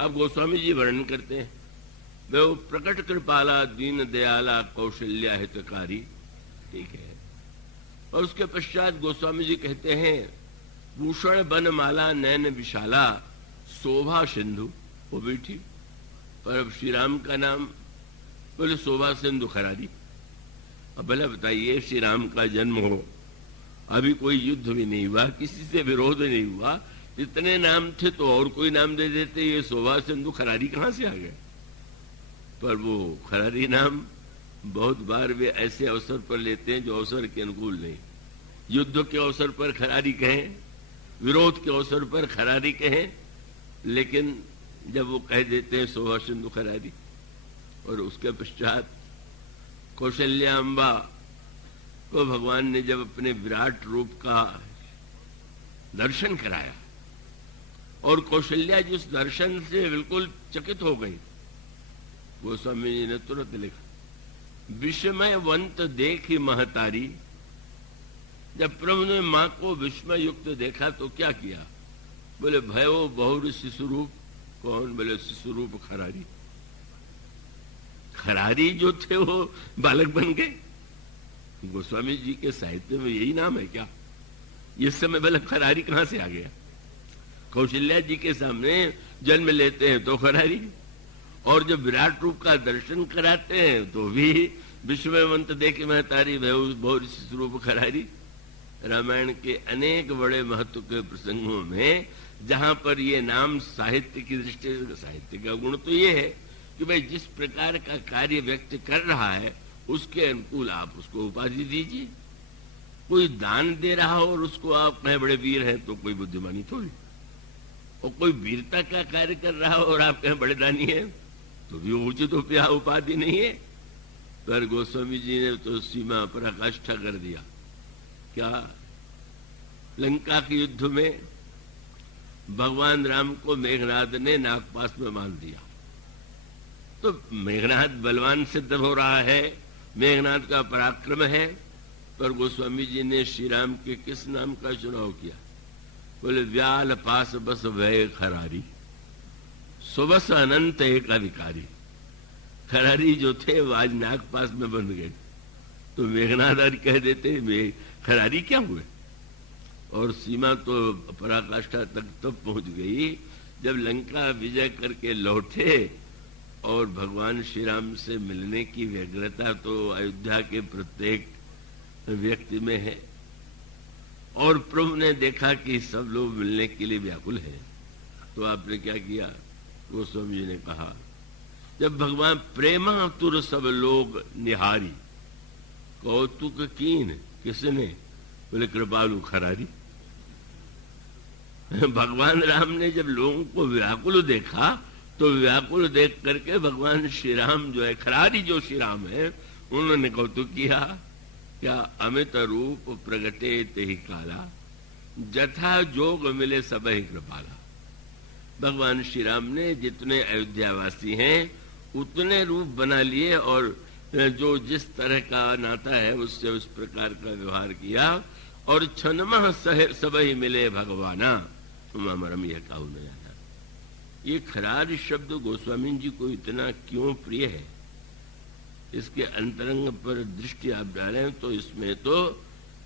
अब गोस्वामी जी वर्णन करते हैं, वे वो प्रकट कृपाला दीन दयाला कौशल्या हितकारी, ठीक है। और उसके पश्चात गोस्वामी जी कहते हैं, भूषण बन माला नैन विशाला शोभा सिंधु, वो भी ठीक। पर अब श्री राम का नाम बोले शोभा सिंधु खरारी। अब भला बताइए, श्री राम का जन्म हो, अभी कोई युद्ध भी नहीं हुआ, किसी से विरोध भी नहीं हुआ, इतने नाम थे तो और कोई नाम दे देते, ये शोभा सिंधु खरारी कहां से आ गए? पर वो खरारी नाम बहुत बार वे ऐसे अवसर पर लेते हैं जो अवसर के अनुकूल नहीं। युद्ध के अवसर पर खरारी कहें, विरोध के अवसर पर खरारी कहें, लेकिन जब वो कह देते हैं शोभा सिंधु खरारी। और उसके पश्चात कौशल्या अम्बा को भगवान ने जब अपने विराट रूप का दर्शन कराया और कौशल्या जी उस दर्शन से बिल्कुल चकित हो गई, गोस्वामी जी ने तुरंत लिखा, विस्मयवंत देखी महतारी। जब प्रभु ने मां को विस्मय युक्त देखा तो क्या किया? बोले भयो बहुर शिशुरूप। कौन? बोले शिशुरूप खरारी। खरारी जो थे वो बालक बन गए। गोस्वामी जी के साहित्य में यही नाम है क्या? इस समय बोले खरारी कहां से आ गया? कौशल्या जी के सामने जन्म लेते हैं तो खरारी, और जब विराट रूप का दर्शन कराते हैं तो भी विस्मयवंत देखे महतारी बहुत रूप खरारी। रामायण के अनेक बड़े महत्व के प्रसंगों में जहां पर ये नाम साहित्य की दृष्टि से, साहित्य का गुण तो ये है कि भाई जिस प्रकार का कार्य व्यक्त कर रहा है उसके अनुकूल आप उसको उपाधि दीजिए। कोई दान दे रहा हो और उसको आप कहें बड़े वीर हैं तो कोई बुद्धिमानी थोड़ी, और कोई वीरता का कार्य कर रहा हो और आप कहें बड़े दानी हैं तो भी उचित उपाधि नहीं है। पर गोस्वामी जी ने तो सीमा पराकाष्ठा कर दिया। क्या? लंका के युद्ध में भगवान राम को मेघनाद ने नागपाश में बांध दिया, तो मेघनाद बलवान सिद्ध हो रहा है, मेघनाद का पराक्रम है, पर गोस्वामी जी ने श्री राम के किस नाम का चुनाव किया? बोले व्याल पास बस भय खरारी, सुबस अनंत एक अधिकारी। खरारी जो थे वो आज नागपाश में बंध गए, तो मेघनाद कह देते खरारी क्या हुए? और सीमा तो पराकाष्ठा तक तब पहुंच गई जब लंका विजय करके लौटे और भगवान श्री राम से मिलने की व्यग्रता तो अयोध्या के प्रत्येक व्यक्ति में है, और प्रभु ने देखा कि सब लोग मिलने के लिए व्याकुल हैं, तो आपने क्या किया? गोस्वामी जी ने कहा, जब भगवान प्रेमा तुर सब लोग निहारी, कौतुक कीन किसने? बोले कृपालु खरारी। भगवान राम ने जब लोगों को व्याकुल देखा तो व्याकुल देख करके भगवान श्री राम जो है, खरारी जो श्री राम है, उन्होंने कौतुक किया। क्या? अमित रूप प्रगटे तेहि काला, जथा जोग मिले सब ही कृपाला। भगवान श्री राम ने जितने अयोध्यावासी हैं उतने रूप बना लिए, और जो जिस तरह का नाता है उससे उस प्रकार का व्यवहार किया, और छनमह सब ही मिले भगवाना मरम यह कहू न जाना। ये खरारी शब्द गोस्वामी जी को इतना क्यों प्रिय है, इसके अंतरंग पर दृष्टि आप डालें तो इसमें तो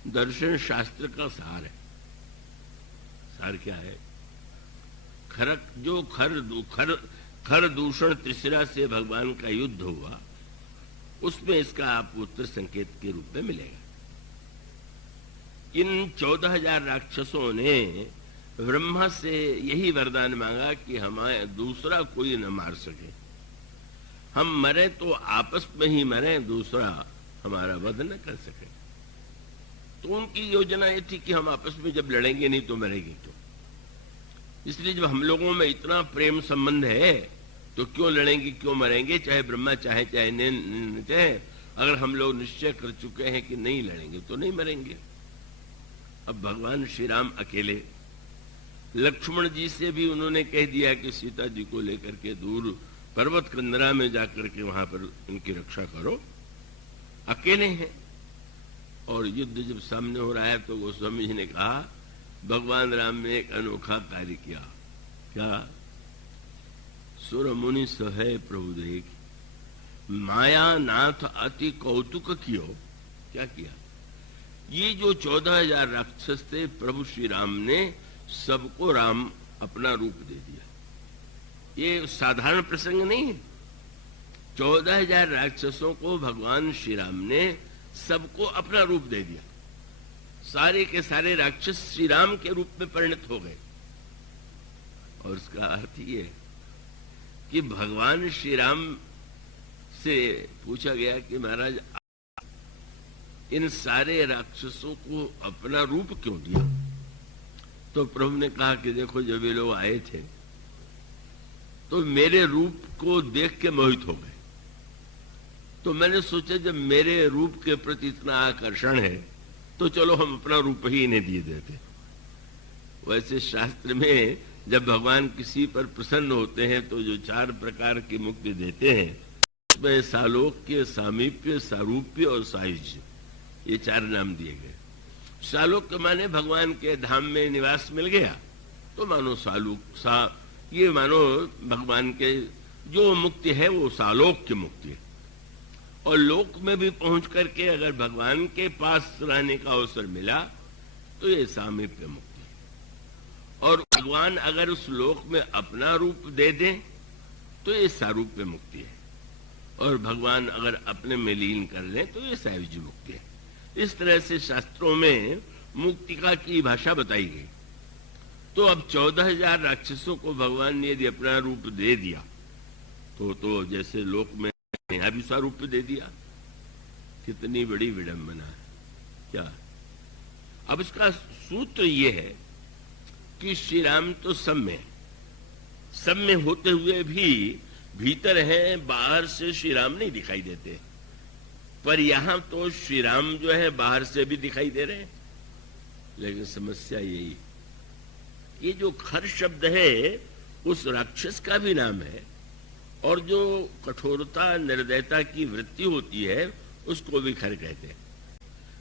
दर्शन शास्त्र का सार है। सार क्या है? खर दूषण त्रिशिरा से भगवान का युद्ध हुआ, उसमें इसका आपको उत्तर संकेत के रूप में मिलेगा। इन 14,000 राक्षसों ने ब्रह्मा से यही वरदान मांगा कि हमें दूसरा कोई न मार सके, हम मरे तो आपस में ही मरे, दूसरा हमारा वध न कर सके। तो उनकी योजना ये थी कि हम आपस में जब लड़ेंगे नहीं तो मरेंगे क्यों? इसलिए जब हम लोगों में इतना प्रेम संबंध है तो क्यों लड़ेंगे, क्यों मरेंगे? चाहे ब्रह्मा चाहे चाहे अगर हम लोग निश्चय कर चुके हैं कि नहीं लड़ेंगे तो नहीं मरेंगे। अब भगवान श्री राम अकेले, लक्ष्मण जी से भी उन्होंने कह दिया कि सीता जी को लेकर के दूर पर्वत कंदरा में जाकर के वहां पर उनकी रक्षा करो, अकेले हैं। और युद्ध जब सामने हो रहा है तो गोस्वामी जी ने कहा, भगवान राम ने एक अनोखा कार्य किया। क्या? सुर मुनि सहे प्रभु देख, माया नाथ अति कौतुक कियो। क्या किया? ये जो 14,000 राक्षस थे, प्रभु श्री राम ने सबको राम अपना रूप दे दिया। ये साधारण प्रसंग नहीं है। 14,000 राक्षसों को भगवान श्री राम ने सबको अपना रूप दे दिया। सारे के सारे राक्षस श्री राम के रूप में परिणत हो गए। और उसका अर्थ ये कि भगवान श्री राम से पूछा गया कि महाराज इन सारे राक्षसों को अपना रूप क्यों दिया? तो प्रभु ने कहा कि देखो, जब ये लोग आए थे तो मेरे रूप को देख के मोहित हो गए। तो मैंने सोचा जब मेरे रूप के प्रति इतना आकर्षण है तो चलो हम अपना रूप ही इन्हें दिए देते। वैसे शास्त्र में जब भगवान किसी पर प्रसन्न होते हैं तो जो 4 प्रकार की मुक्ति देते हैं, उसमें सालोक्य, सामीप्य, सारूप्य और सायुज्य, ये 4 नाम दिए गए। सालोक्य माने भगवान के धाम में निवास मिल गया तो मानो ये मानो भगवान के जो मुक्ति है वो सालोक्य मुक्ति है। और लोक में भी पहुंच करके अगर भगवान के पास रहने का अवसर मिला तो ये सामीप्य मुक्ति है। और भगवान अगर उस लोक में अपना रूप दे दें तो ये सारूप्य मुक्ति है। और भगवान अगर अपने में लीन कर लें तो ये सायुज्य मुक्ति है। इस तरह से शास्त्रों में मुक्तिका की भाषा बताई गई। तो अब 14,000 राक्षसों को भगवान ने यदि अपना रूप दे दिया तो जैसे लोक में यहाँ भी स्वरूप दे दिया, कितनी बड़ी विडंबना है। क्या? अब इसका सूत्र ये है कि श्री राम तो सब में होते हुए भी भीतर है, बाहर से श्री राम नहीं दिखाई देते। पर यहां तो श्री राम जो है बाहर से भी दिखाई दे रहे हैं। लेकिन समस्या यही, ये जो खर शब्द है उस राक्षस का भी नाम है, और जो कठोरता निर्दयता की वृत्ति होती है उसको भी खर कहते हैं।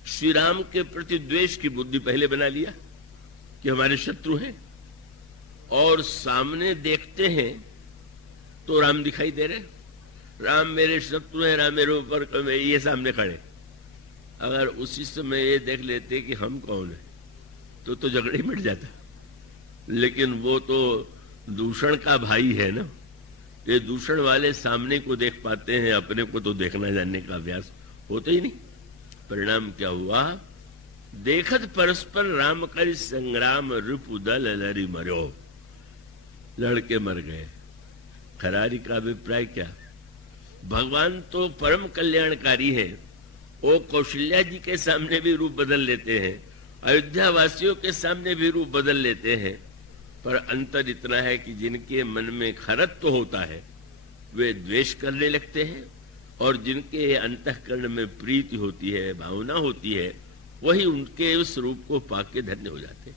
श्री राम के प्रति द्वेष की बुद्धि पहले बना लिया कि हमारे शत्रु हैं, और सामने देखते हैं तो राम दिखाई दे रहे। राम मेरे शत्रु हैं, राम मेरे ऊपर, ये सामने खड़े। अगर उसी समय ये देख लेते कि हम कौन है तो झगड़े मिट जाता। लेकिन वो तो दूषण का भाई है ना, ये दूषण वाले सामने को देख पाते हैं, अपने को तो देखना जानने का अभ्यास होता ही नहीं। परिणाम क्या हुआ? देखत परस्पर राम कर संग्राम रिपु दल लरी मरो, लड़के मर गए। खरारी का अभिप्राय क्या? भगवान तो परम कल्याणकारी है, वो कौशल्या जी के सामने भी रूप बदल लेते हैं, अयोध्या वासियों के सामने भी रूप बदल लेते हैं। पर अंतर इतना है कि जिनके मन में खरत्व होता है वे द्वेष करने लगते हैं, और जिनके अंतःकरण में प्रीति होती है, भावना होती है, वही उनके उस रूप को पाके धन्य हो जाते हैं।